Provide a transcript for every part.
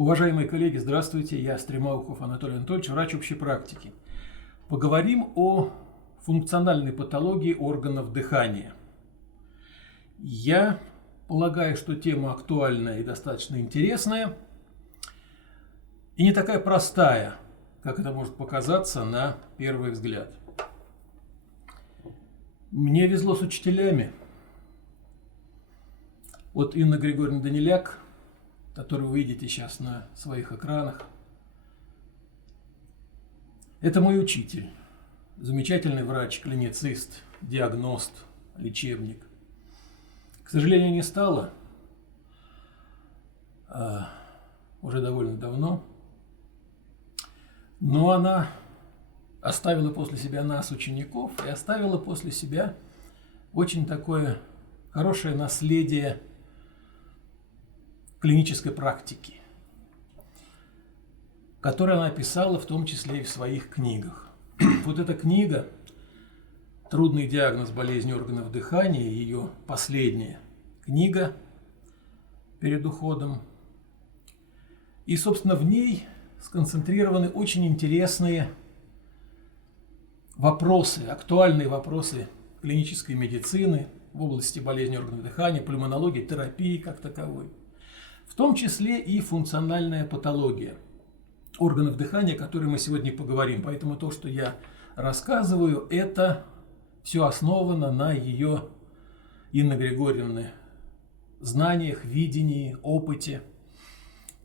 Уважаемые коллеги, здравствуйте. Я Стремаухов Анатолий Анатольевич, врач общей практики. Поговорим о функциональной патологии органов дыхания. Я полагаю, что тема актуальная и достаточно интересная, и не такая простая, как это может показаться на первый взгляд. Мне везло с учителями. Вот Инна Григорьевна Даниляк, которую вы видите сейчас на своих экранах, это мой учитель, замечательный врач, клиницист, диагност, лечебник. К сожалению, не стало уже довольно давно, но она оставила после себя нас, учеников, и оставила после себя очень такое хорошее наследие клинической практики, которую она описала в том числе и в своих книгах. Вот эта книга «Трудный диагноз болезни органов дыхания», ее последняя книга перед уходом. И, собственно, в ней сконцентрированы очень интересные вопросы, актуальные вопросы клинической медицины в области болезни органов дыхания, пульмонологии, терапии как таковой. В том числе и функциональная патология органов дыхания, о которой мы сегодня поговорим. Поэтому то, что я рассказываю, это все основано на ее, Инны Григорьевны, знаниях, видении, опыте,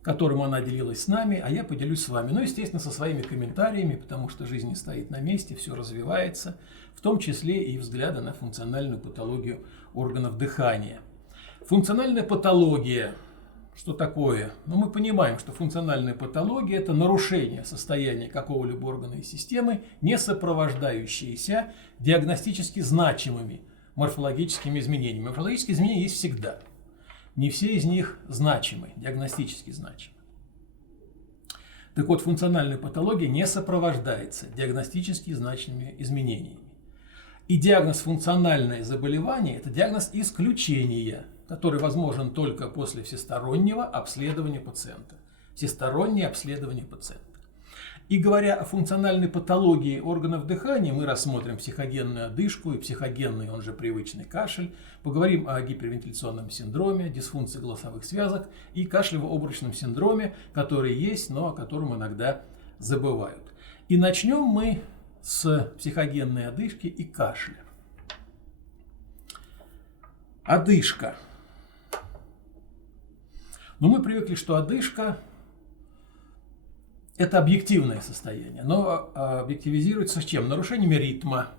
которым она делилась с нами, а я поделюсь с вами. Ну, естественно, со своими комментариями, потому что жизнь не стоит на месте, все развивается, в том числе и взгляды на функциональную патологию органов дыхания. Функциональная патология. Что такое? Ну, мы понимаем, что функциональная патология – это нарушение состояния какого-либо органа и системы, не сопровождающиеся диагностически значимыми морфологическими изменениями. Морфологические изменения есть всегда. Не все из них значимы, диагностически значимы. Так вот, функциональная патология не сопровождается диагностически значимыми изменениями. И диагноз функциональное заболевание – это диагноз исключения, который возможен только после всестороннего обследования пациента. Всестороннее обследование пациента. И говоря о функциональной патологии органов дыхания, мы рассмотрим психогенную одышку и психогенный, он же привычный кашель, поговорим о гипервентиляционном синдроме, дисфункции голосовых связок и кашлево-обручном синдроме, который есть, но о котором иногда забывают. И начнем мы с психогенной одышки и кашля. Одышка. Но мы привыкли, что одышка – это объективное состояние, но объективизируется с чем? Нарушениями ритма,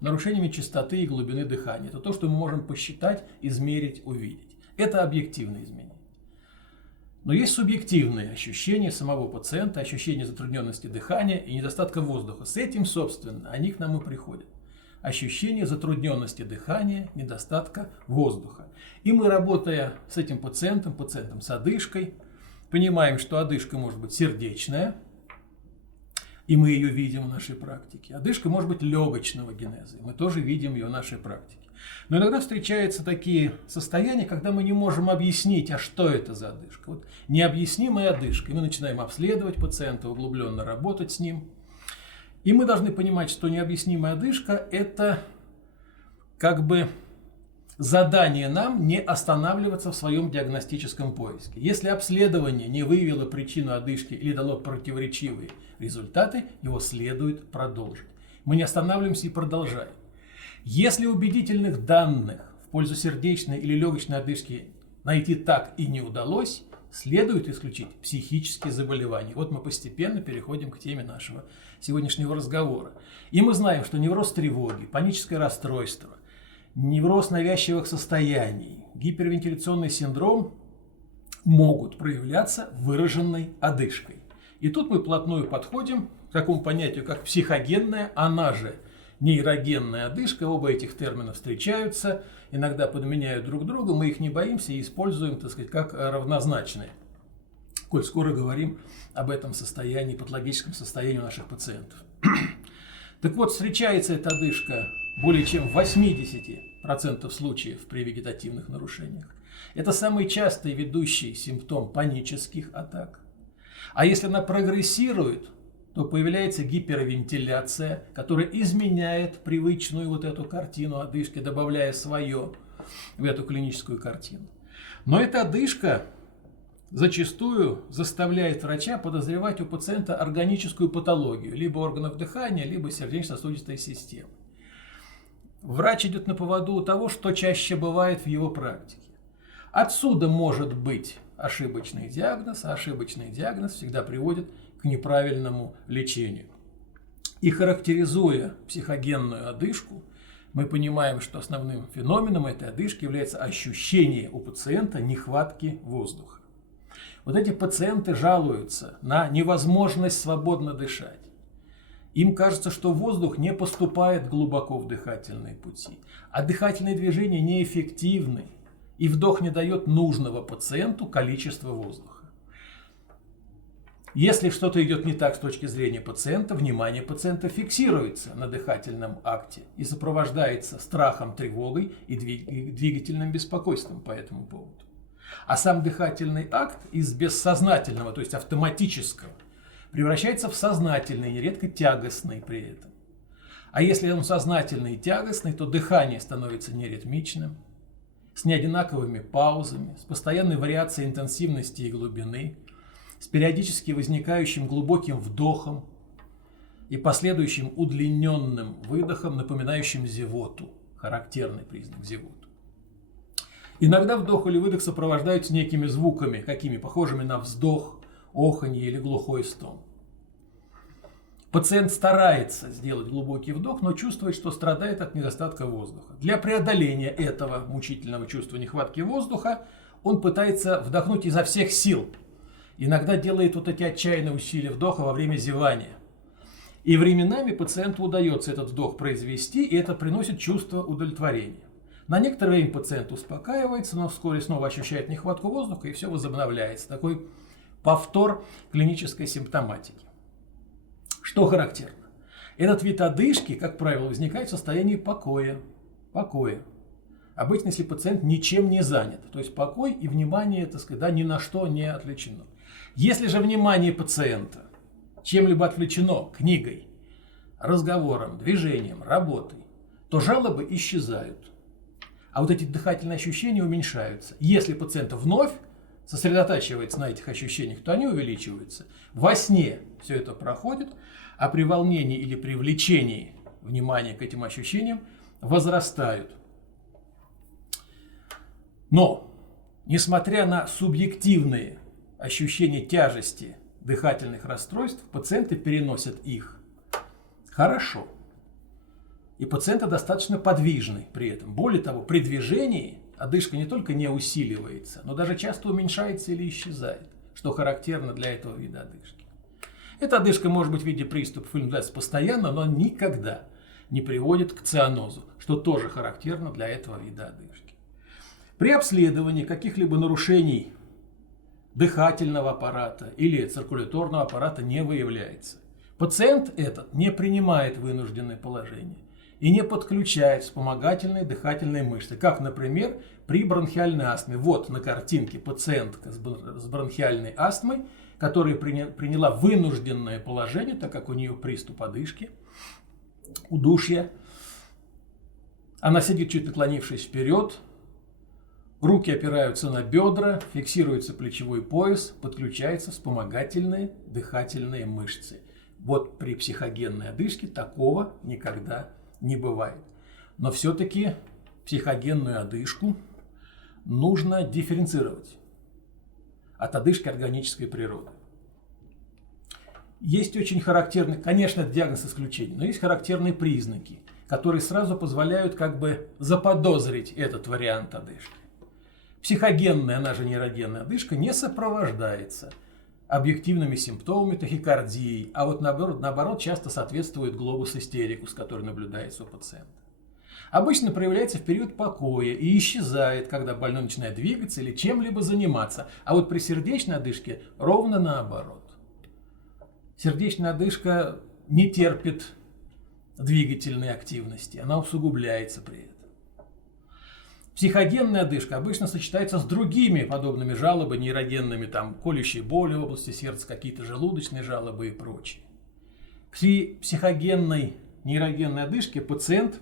нарушениями частоты и глубины дыхания. Это то, что мы можем посчитать, измерить, увидеть. Это объективные изменения. Но есть субъективные ощущения самого пациента, ощущение затрудненности дыхания и недостатка воздуха. С этим, собственно, они к нам и приходят. Ощущение затрудненности дыхания, недостатка воздуха. И мы, работая с этим пациентом с одышкой, понимаем, что одышка может быть сердечная, и мы ее видим в нашей практике. Одышка может быть легочного генеза, и мы тоже видим ее в нашей практике. Но иногда встречаются такие состояния, когда мы не можем объяснить, а что это за одышка. Вот необъяснимая одышка, и мы начинаем обследовать пациента, углубленно работать с ним. И мы должны понимать, что необъяснимая одышка – это как бы задание нам не останавливаться в своем диагностическом поиске. Если обследование не выявило причину одышки или дало противоречивые результаты, его следует продолжить. Мы не останавливаемся и продолжаем. Если убедительных данных в пользу сердечной или легочной одышки найти так и не удалось, следует исключить психические заболевания. Вот мы постепенно переходим к теме нашего сегодняшнего разговора. И мы знаем, что невроз тревоги, паническое расстройство, невроз навязчивых состояний, гипервентиляционный синдром могут проявляться выраженной одышкой. И тут мы вплотную подходим к такому понятию, как психогенная, она же нейрогенная одышка. Оба этих термина встречаются, иногда подменяют друг друга, мы их не боимся и используем, так сказать, как равнозначные, коль скоро говорим об этом состоянии, патологическом состоянии у наших пациентов. Так вот, встречается эта одышка более чем в 80% случаев при вегетативных нарушениях. Это самый частый ведущий симптом панических атак. А если она прогрессирует, то появляется гипервентиляция, которая изменяет привычную вот эту картину одышки, добавляя свое в эту клиническую картину. Но эта одышка зачастую заставляет врача подозревать у пациента органическую патологию, либо органов дыхания, либо сердечно-сосудистой системы. Врач идет на поводу у того, что чаще бывает в его практике. Отсюда может быть ошибочный диагноз, а ошибочный диагноз всегда приводит к неправильному лечению. И характеризуя психогенную одышку, мы понимаем, что основным феноменом этой одышки является ощущение у пациента нехватки воздуха. Вот эти пациенты жалуются на невозможность свободно дышать. Им кажется, что воздух не поступает глубоко в дыхательные пути, а дыхательные движения неэффективны, и вдох не дает нужного пациенту количества воздуха. Если что-то идет не так с точки зрения пациента, внимание пациента фиксируется на дыхательном акте и сопровождается страхом, тревогой и двигательным беспокойством по этому поводу. А сам дыхательный акт из бессознательного, то есть автоматического, превращается в сознательный, нередко тягостный при этом. А если он сознательный и тягостный, то дыхание становится неритмичным, с неодинаковыми паузами, с постоянной вариацией интенсивности и глубины, с периодически возникающим глубоким вдохом и последующим удлиненным выдохом, напоминающим зевоту, характерный признак зевоты. Иногда вдох или выдох сопровождаются некими звуками, какими похожими на вздох, оханье или глухой стон. Пациент старается сделать глубокий вдох, но чувствует, что страдает от недостатка воздуха. Для преодоления этого мучительного чувства нехватки воздуха он пытается вдохнуть изо всех сил. Иногда делает вот эти отчаянные усилия вдоха во время зевания. И временами пациенту удается этот вдох произвести, и это приносит чувство удовлетворения. На некоторое время пациент успокаивается, но вскоре снова ощущает нехватку воздуха, и все возобновляется. Такой повтор клинической симптоматики. Что характерно? Этот вид одышки, как правило, возникает в состоянии покоя. Обычно, если пациент ничем не занят. То есть покой и внимание, так сказать, да, ни на что не отвлечено. Если же внимание пациента чем-либо отвлечено книгой, разговором, движением, работой, то жалобы исчезают. А вот эти дыхательные ощущения уменьшаются. Если пациент вновь сосредотачивается на этих ощущениях, то они увеличиваются. Во сне все это проходит, а при волнении или при влечении внимания к этим ощущениям возрастают. Но, несмотря на субъективные ощущения тяжести дыхательных расстройств, пациенты переносят их хорошо. И пациенты достаточно подвижны при этом. Более того, при движении одышка не только не усиливается, но даже часто уменьшается или исчезает, что характерно для этого вида одышки. Эта одышка может быть в виде приступов или наблюдаться постоянно, но никогда не приводит к цианозу, что тоже характерно для этого вида одышки. При обследовании каких-либо нарушений дыхательного аппарата или циркуляторного аппарата не выявляется. Пациент этот не принимает вынужденное положение и не подключает вспомогательные дыхательные мышцы, как, например, при бронхиальной астме. Вот на картинке пациентка с бронхиальной астмой, которая приняла вынужденное положение, так как у нее приступ одышки, удушья. Она сидит, чуть наклонившись вперед, руки опираются на бедра, фиксируется плечевой пояс, подключаются вспомогательные дыхательные мышцы. Вот при психогенной одышке такого никогда не бывает. Но все-таки психогенную одышку нужно дифференцировать от одышки органической природы. Есть очень характерные, конечно, это диагноз исключения, но есть характерные признаки, которые сразу позволяют как бы заподозрить этот вариант одышки. Психогенная, она же нейрогенная одышка не сопровождается объективными симптомами тахикардии, а вот наоборот часто соответствует глобус истерикус, который наблюдается у пациента. Обычно проявляется в период покоя и исчезает, когда больной начинает двигаться или чем-либо заниматься. А вот при сердечной одышке ровно наоборот. Сердечная одышка не терпит двигательной активности, она усугубляется при этом. Психогенная одышка обычно сочетается с другими подобными жалобами нейрогенными, там колющие боли в области сердца, какие-то желудочные жалобы и прочее. При психогенной нейрогенной одышке пациент,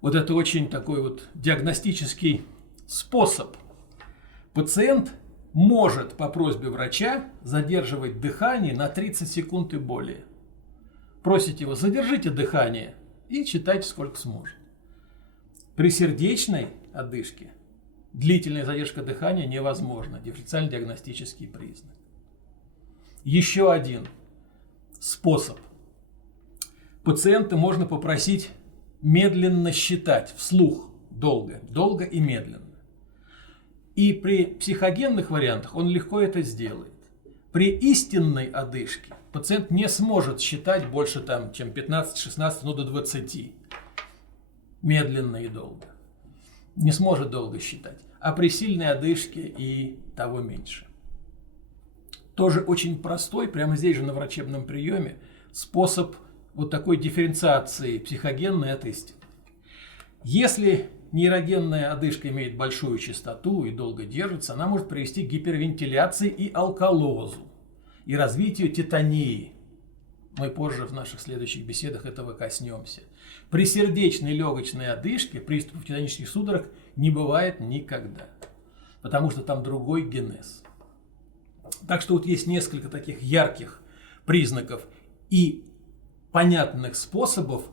вот это очень такой вот диагностический способ, пациент может по просьбе врача задерживать дыхание на 30 секунд и более. Просите его, задержите дыхание и читайте сколько сможет. При сердечной одышке длительная задержка дыхания невозможна. Дифференциально-диагностический признак. Еще один способ. Пациента можно попросить медленно считать вслух, долго и медленно. И при психогенных вариантах он легко это сделает. При истинной одышке пациент не сможет считать больше, чем 15-16, до 20. Медленно и долго. Не сможет долго считать. А при сильной одышке и того меньше. Тоже очень простой, прямо здесь же на врачебном приеме, способ вот такой дифференциации психогенной от истинной. Если нейрогенная одышка имеет большую частоту и долго держится, она может привести к гипервентиляции и алкалозу, и развитию тетании. Мы позже в наших следующих беседах этого коснемся. При сердечной легочной одышке приступов титанических судорог не бывает никогда, потому что там другой генез. Так что вот есть несколько таких ярких признаков и понятных способов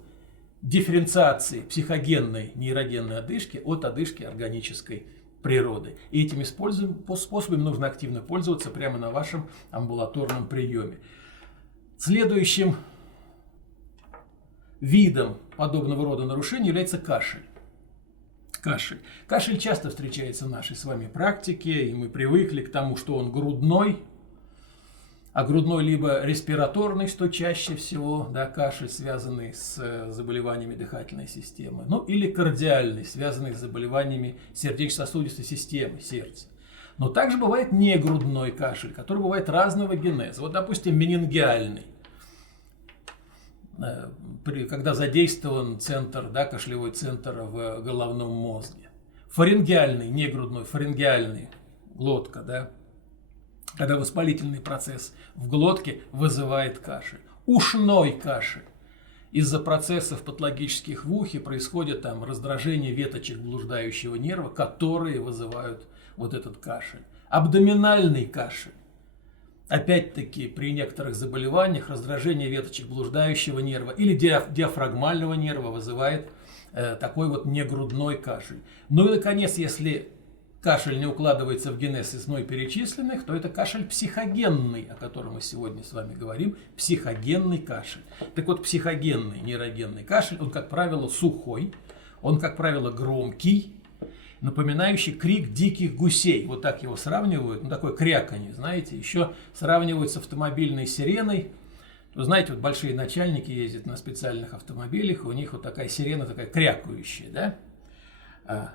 дифференциации психогенной нейрогенной одышки от одышки органической природы. И этими способами нужно активно пользоваться прямо на вашем амбулаторном приеме. Следующим видом подобного рода нарушений является кашель. Кашель часто встречается в нашей с вами практике, и мы привыкли к тому, что он грудной, а грудной либо респираторный, что чаще всего, да, кашель, связанный с заболеваниями дыхательной системы, или кардиальный, связанный с заболеваниями сердечно-сосудистой системы, сердца. Но также бывает негрудной кашель, который бывает разного генеза. Вот, допустим, менингиальный, когда задействован центр, кашлевой центр в головном мозге. Фарингеальный, негрудной, фарингеальный, глотка, когда воспалительный процесс в глотке вызывает кашель. Ушной кашель. Из-за процессов патологических в ухе происходит раздражение веточек блуждающего нерва, которые вызывают вот этот кашель. Абдоминальный кашель. Опять-таки, при некоторых заболеваниях раздражение веточек блуждающего нерва или диафрагмального нерва вызывает такой вот негрудной кашель. Ну и, наконец, если кашель не укладывается в генез из мной перечисленных, то это кашель психогенный, о котором мы сегодня с вами говорим, психогенный кашель. Так вот, психогенный нейрогенный кашель, он, как правило, сухой, он, как правило, громкий, напоминающий крик диких гусей. Вот так его сравнивают, такое кряканье, знаете. Еще сравнивают с автомобильной сиреной. Вы знаете, вот большие начальники ездят на специальных автомобилях, у них вот такая сирена, такая крякающая,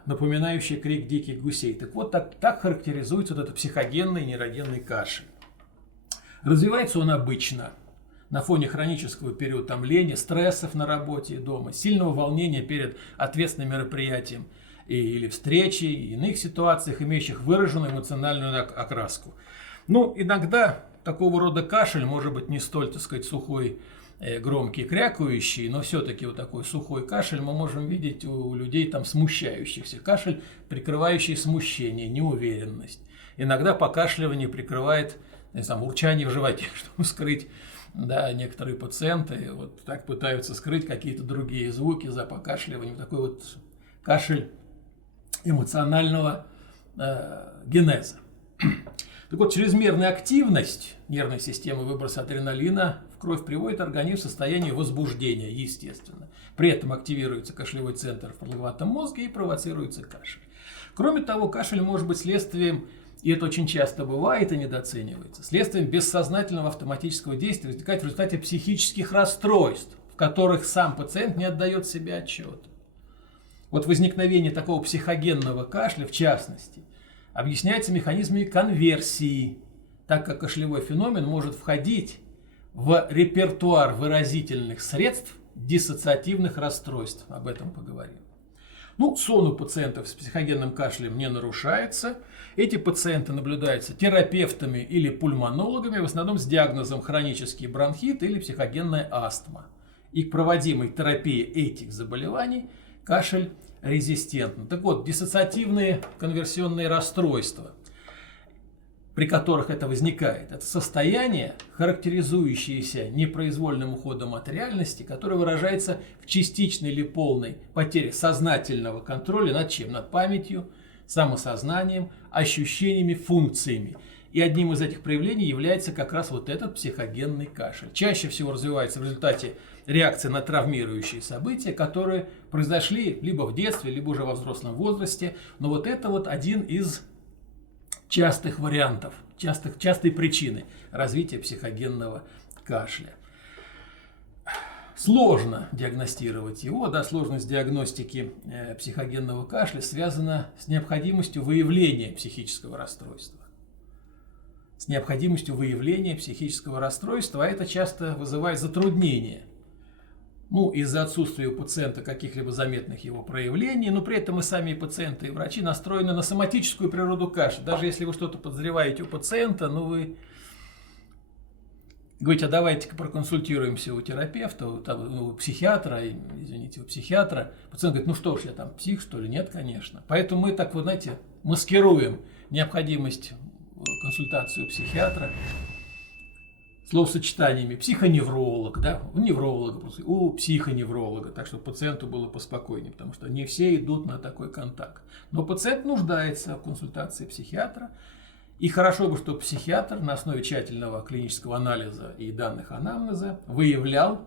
напоминающая крик диких гусей. Так вот, так характеризуется вот этот психогенный нейрогенный кашель. Развивается он обычно на фоне хронического переутомления, стрессов на работе и дома, сильного волнения перед ответственным мероприятием или встречей, и иных ситуациях, имеющих выраженную эмоциональную окраску. Иногда такого рода кашель может быть не столь, сухой, громкий, крякающий, но все-таки вот такой сухой кашель мы можем видеть у людей смущающихся. Кашель, прикрывающий смущение, неуверенность. Иногда покашливание прикрывает урчание в животе, чтобы скрыть. Некоторые пациенты вот так пытаются скрыть какие-то другие звуки за покашливанием. Такой вот кашель эмоционального генеза. Так вот, чрезмерная активность нервной системы, выброса адреналина в кровь приводит организм в состояние возбуждения, естественно. При этом активируется кашлевой центр в продолговатом мозге и провоцируется кашель. Кроме того, кашель может быть следствием, и это очень часто бывает и недооценивается, следствием бессознательного автоматического действия, возникает в результате психических расстройств, в которых сам пациент не отдает себе отчета. Вот возникновение такого психогенного кашля, в частности, объясняется механизмами конверсии, так как кашлевой феномен может входить в репертуар выразительных средств диссоциативных расстройств. Об этом поговорим. Ну, сон у пациентов с психогенным кашлем не нарушается. Эти пациенты наблюдаются терапевтами или пульмонологами, в основном с диагнозом хронический бронхит или психогенная астма. И к проводимой терапии этих заболеваний кашель резистентен. Так вот, диссоциативные конверсионные расстройства, при которых это возникает, это состояние, характеризующееся непроизвольным уходом от реальности, которое выражается в частичной или полной потере сознательного контроля над чем? Над памятью, самосознанием, ощущениями, функциями. И одним из этих проявлений является как раз вот этот психогенный кашель. Чаще всего развивается в результате реакции на травмирующие события, которые произошли либо в детстве, либо уже во взрослом возрасте. Но вот это вот один из частых вариантов, частой причины развития психогенного кашля. Сложно диагностировать его, да, сложность диагностики психогенного кашля связана с необходимостью выявления психического расстройства. С необходимостью выявления психического расстройства, а это часто вызывает затруднения. Ну, из-за отсутствия у пациента каких-либо заметных его проявлений, но при этом и сами пациенты, и врачи настроены на соматическую природу кашля. Даже если вы что-то подозреваете у пациента, ну вы говорите, а давайте-ка проконсультируемся у терапевта, у психиатра, извините, у психиатра. Пациент говорит, ну что ж, я там псих, что ли? Нет, конечно. Поэтому мы так, вот, знаете, маскируем необходимость консультации у психиатра словосочетаниями психоневролог, да, у невролога, у психоневролога, так что пациенту было поспокойнее, потому что не все идут на такой контакт. Но пациент нуждается в консультации психиатра, и хорошо бы, чтобы психиатр на основе тщательного клинического анализа и данных анамнеза выявлял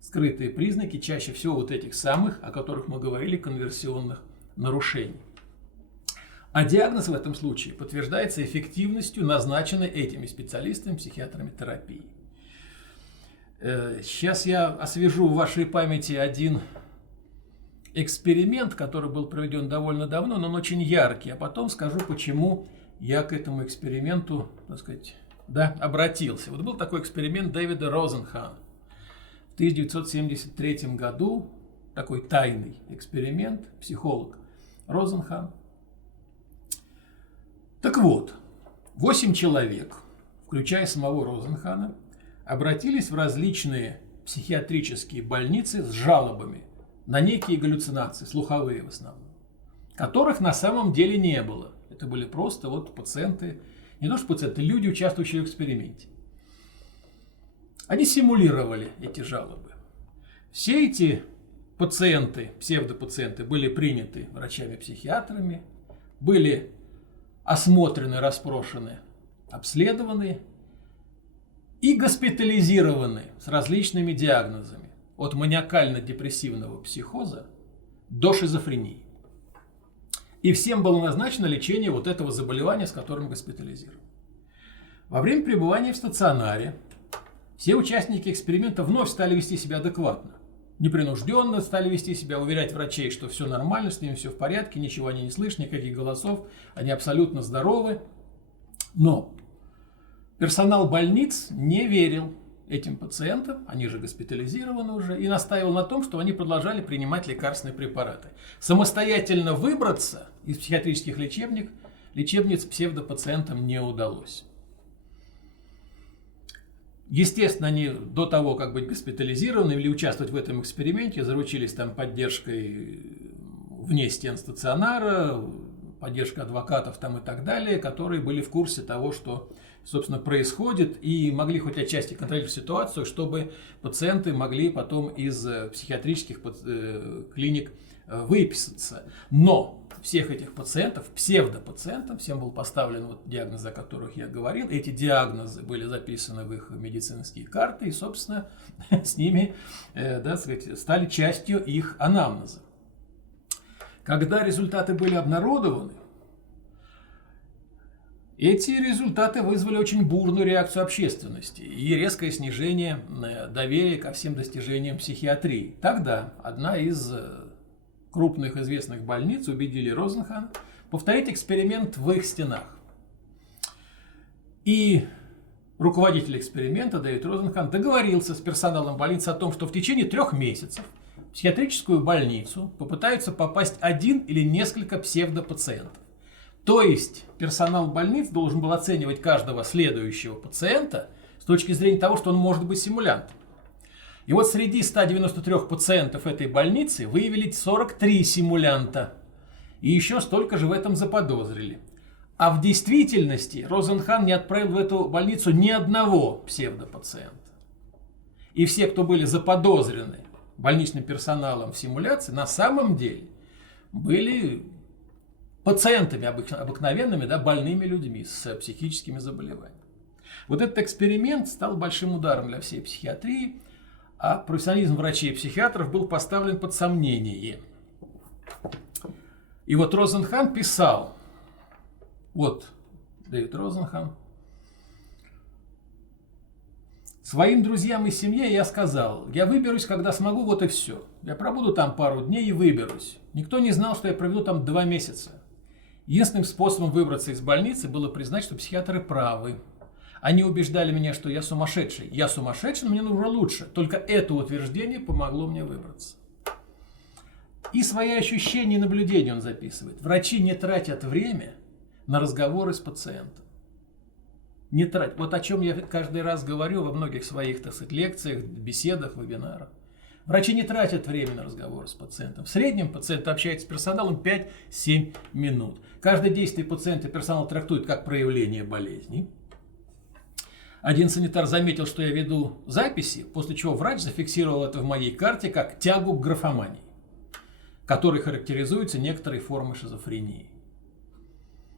скрытые признаки, чаще всего вот этих самых, о которых мы говорили, конверсионных нарушений. А диагноз в этом случае подтверждается эффективностью назначенной этими специалистами, психиатрами терапии. Сейчас я освежу в вашей памяти один эксперимент, который был проведен довольно давно, но он очень яркий, а потом скажу, почему я к этому эксперименту, так сказать, да, обратился. Вот был такой эксперимент Дэвида Розенхана в 1973 году, такой тайный эксперимент, психолог Розенхан. Так вот, 8 человек, включая самого Розенхана, обратились в различные психиатрические больницы с жалобами на некие галлюцинации, слуховые в основном, которых на самом деле не было. Это были просто вот пациенты, не то что пациенты, люди, участвующие в эксперименте. Они симулировали эти жалобы. Все эти пациенты, псевдопациенты, были приняты врачами-психиатрами, были осмотрены, расспрошены, обследованы и госпитализированы с различными диагнозами от маниакально-депрессивного психоза до шизофрении. И всем было назначено лечение вот этого заболевания, с которым госпитализированы. Во время пребывания в стационаре все участники эксперимента вновь стали вести себя адекватно. Непринужденно стали вести себя, уверять врачей, что все нормально, с ними все в порядке, ничего они не слышат, никаких голосов, они абсолютно здоровы. Но персонал больниц не верил этим пациентам, они же госпитализированы уже, и настаивал на том, что они продолжали принимать лекарственные препараты. Самостоятельно выбраться из психиатрических лечебниц псевдопациентам не удалось. Естественно, они до того, как быть госпитализированными или участвовать в этом эксперименте, заручились там поддержкой вне стен стационара, поддержкой адвокатов там и так далее, которые были в курсе того, что, собственно, происходит, и могли хоть отчасти контролировать ситуацию, чтобы пациенты могли потом из психиатрических клиник выписаться. Но всех этих пациентов, псевдопациентов, всем был поставлен вот диагноз, о которых я говорил. Эти диагнозы были записаны в их медицинские карты, и, собственно, с ними, да, сказать, стали частью их анамнеза. Когда результаты были обнародованы, эти результаты вызвали очень бурную реакцию общественности и резкое снижение доверия ко всем достижениям психиатрии. Тогда одна из крупных известных больниц убедили Розенхана повторить эксперимент в их стенах. И руководитель эксперимента Дэвид Розенхан договорился с персоналом больницы о том, что в течение 3 месяцев психиатрическую больницу попытаются попасть один или несколько псевдопациентов. То есть персонал больниц должен был оценивать каждого следующего пациента с точки зрения того, что он может быть симулянтом. И вот среди 193 пациентов этой больницы выявили 43 симулянта. И еще столько же в этом заподозрили. А в действительности Розенхан не отправил в эту больницу ни одного псевдопациента. И все, кто были заподозрены больничным персоналом в симуляции, на самом деле были пациентами обыкновенными, да, больными людьми с психическими заболеваниями. Вот этот эксперимент стал большим ударом для всей психиатрии, а профессионализм врачей и психиатров был поставлен под сомнение. И вот Розенхан писал, вот Дэвид Розенхан: своим друзьям и семье я сказал, я выберусь, когда смогу, вот и все. Я пробуду там пару дней и выберусь. Никто не знал, что я проведу там 2 месяца. Единственным способом выбраться из больницы было признать, что психиатры правы. Они убеждали меня, что я сумасшедший. Я сумасшедший, но мне нужно лучше. Только это утверждение помогло мне выбраться. И свои ощущения и наблюдения он записывает. Врачи не тратят время на разговоры с пациентом. Не тратят. Вот о чем я каждый раз говорю во многих своих, так сказать, лекциях, беседах, вебинарах. Врачи не тратят время на разговоры с пациентом. В среднем пациент общается с персоналом 5-7 минут. Каждое действие пациента персонал трактует как проявление болезни. Один санитар заметил, что я веду записи, после чего врач зафиксировал это в моей карте как тягу к графомании, которой характеризуются некоторые формы шизофрении.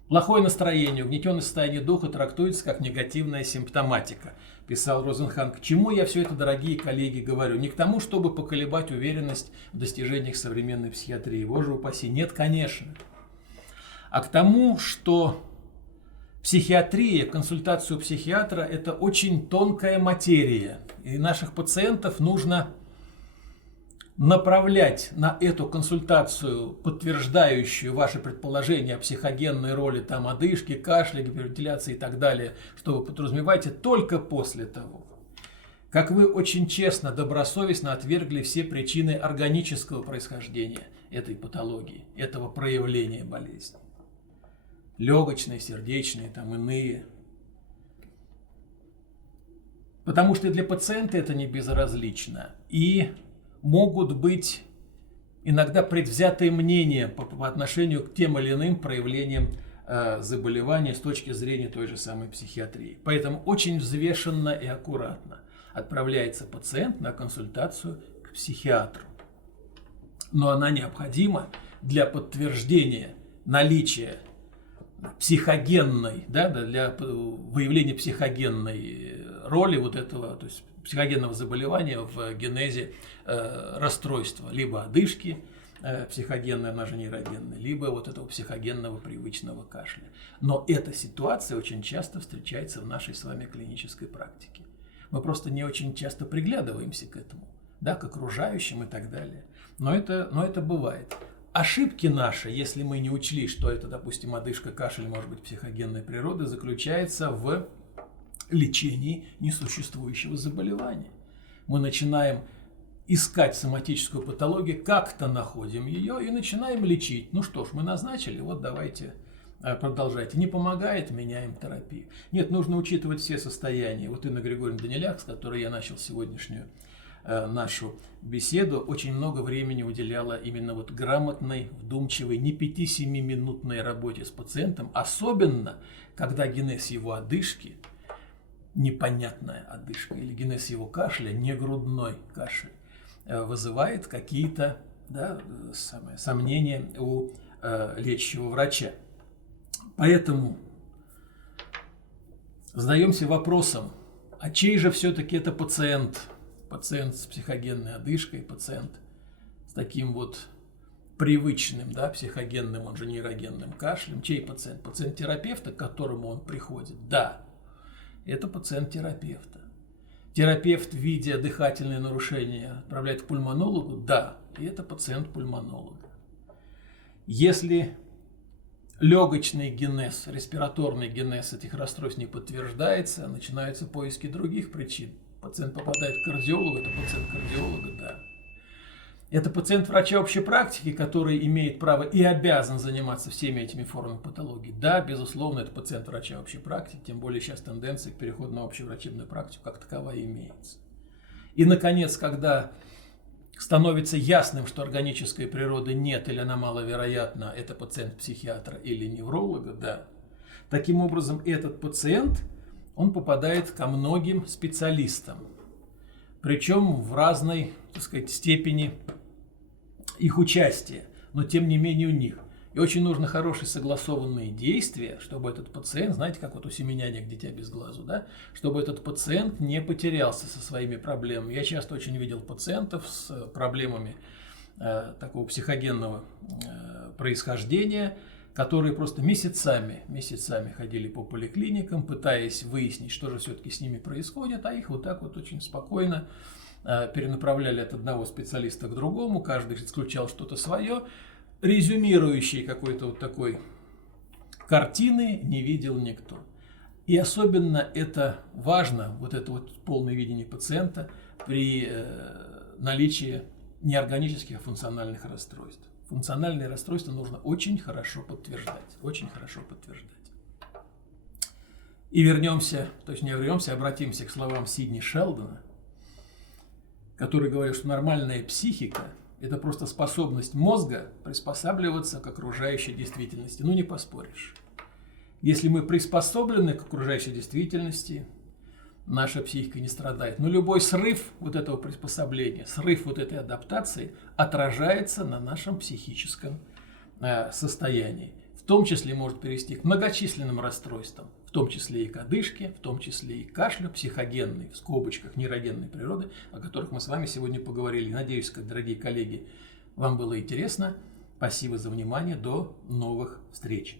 Плохое настроение, угнетенное состояние духа трактуется как негативная симптоматика, писал Розенхан. К чему я все это, дорогие коллеги, говорю? Не к тому, чтобы поколебать уверенность в достижениях современной психиатрии. Боже упаси, нет, конечно. А к тому, что психиатрия, консультация у психиатра – это очень тонкая материя. И наших пациентов нужно направлять на эту консультацию, подтверждающую ваши предположения о психогенной роли там одышки, кашля, гипервентиляции и так далее, что вы подразумеваете, только после того, как вы очень честно, добросовестно отвергли все причины органического происхождения этой патологии, этого проявления болезни. Легочные, сердечные, там иные. Потому что для пациента это не безразлично. И могут быть иногда предвзятые мнения по отношению к тем или иным проявлениям заболевания с точки зрения той же самой психиатрии. Поэтому очень взвешенно и аккуратно отправляется пациент на консультацию к психиатру. Но она необходима для подтверждения наличия психогенной, да, для выявления психогенной роли вот этого, то есть психогенного заболевания в генезе расстройства, либо одышки психогенной, она же нейрогенная, либо вот этого психогенного привычного кашля. Но эта ситуация очень часто встречается в нашей с вами клинической практике. Мы просто не очень часто приглядываемся к этому, да, к окружающим и так далее. Но это бывает. Ошибки наши, если мы не учли, что это, допустим, одышка, кашель, может быть, психогенной природы, заключается в лечении несуществующего заболевания. Мы начинаем искать соматическую патологию, как-то находим ее и начинаем лечить. Ну что ж, мы назначили, вот давайте продолжайте. Не помогает, меняем терапию. Нет, нужно учитывать все состояния. Вот Инна Григорьевна Даниляк, с которой я начал сегодняшнюю нашу беседу, очень много времени уделяла именно вот грамотной, вдумчивой, не 5-7-минутной работе с пациентом, особенно когда генез его одышки, непонятная одышка, или генез его кашля, не грудной кашель, вызывает какие-то, да, сомнения у лечащего врача. Поэтому задаемся вопросом, а чей же все-таки это пациент? Пациент с психогенной одышкой, пациент с таким вот привычным, да, психогенным, он же нейрогенным кашлем. Чей пациент? Пациент терапевта, к которому он приходит? Да, это пациент терапевта. Терапевт, видя дыхательные нарушения, отправляет к пульмонологу? Да, и это пациент пульмонолога. Если легочный генез, респираторный генез этих расстройств не подтверждается, начинаются поиски других причин. Пациент попадает к кардиологу, это пациент кардиолога, да. Это пациент врача общей практики, который имеет право и обязан заниматься всеми этими формами патологии. Да, безусловно, это пациент врача общей практики, тем более сейчас тенденция к переходу на общеврачебную практику как таковая имеется. И, наконец, когда становится ясным, что органической природы нет или она маловероятна, это пациент психиатра или невролога, да. Таким образом, этот пациент, он попадает ко многим специалистам, причем в разной, так сказать, степени их участия, но тем не менее у них. И очень нужно хорошие согласованные действия, чтобы этот пациент, знаете, как вот у семенянек дитя без глазу, да, чтобы этот пациент не потерялся со своими проблемами. Я часто очень видел пациентов с проблемами такого психогенного происхождения, которые просто месяцами ходили по поликлиникам, пытаясь выяснить, что же все-таки с ними происходит, а их вот так вот очень спокойно перенаправляли от одного специалиста к другому, каждый исключал что-то свое, резюмирующей какой-то вот такой картины не видел никто. И особенно это важно, вот это вот полное видение пациента при наличии неорганических, а функциональных расстройств. Функциональные расстройства нужно очень хорошо подтверждать, очень хорошо подтверждать. И вернемся, то есть не вернемся, обратимся к словам Сидни Шелдона, который говорит, что нормальная психика – это просто способность мозга приспосабливаться к окружающей действительности. Ну, не поспоришь. Если мы приспособлены к окружающей действительности, наша психика не страдает. Но любой срыв вот этого приспособления, срыв вот этой адаптации отражается на нашем психическом состоянии. В том числе может привести к многочисленным расстройствам, в том числе и к одышке, в том числе и к кашлю, психогенной, в скобочках, нейрогенной природы, о которых мы с вами сегодня поговорили. Надеюсь, дорогие коллеги, вам было интересно. Спасибо за внимание. До новых встреч.